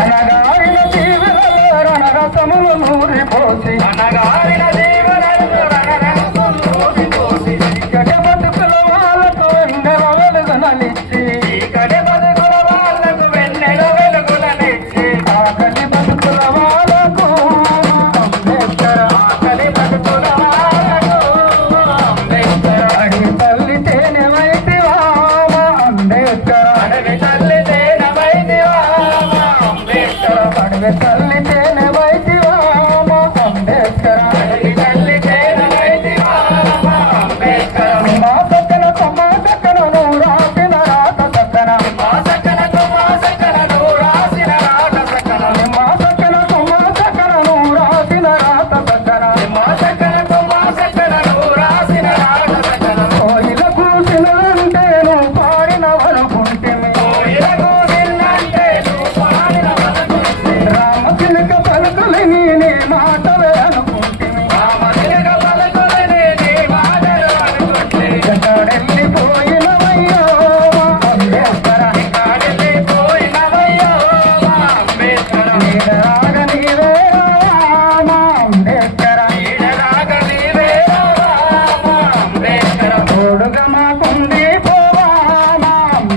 అనగారిన తీవ్రలో రణరసములు నూరిపోసి అనగారిన ತನ್ನ ತಲ್ಲಿದ್ದೇನೆ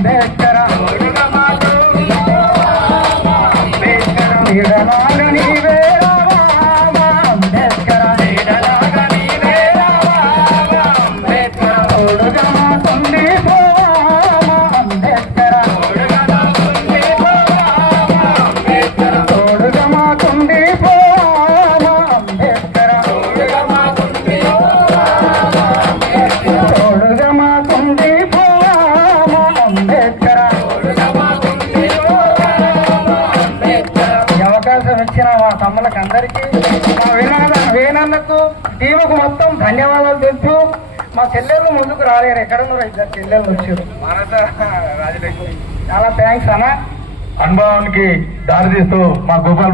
America. చేయాల్సి వచ్చిన మా తమ్ములకు అందరికీ మా వేనన్నకు టీముకు మొత్తం ధన్యవాదాలు తెలుపుతూ మా చెల్లెళ్ళు ముందుకు రాలేరు. ఎక్కడ ఇద్దరు చెల్లెళ్ళు వచ్చారు. చాలా థ్యాంక్స్ అన్న. అనుభవానికి దారితీస్తూ మా గోపాల్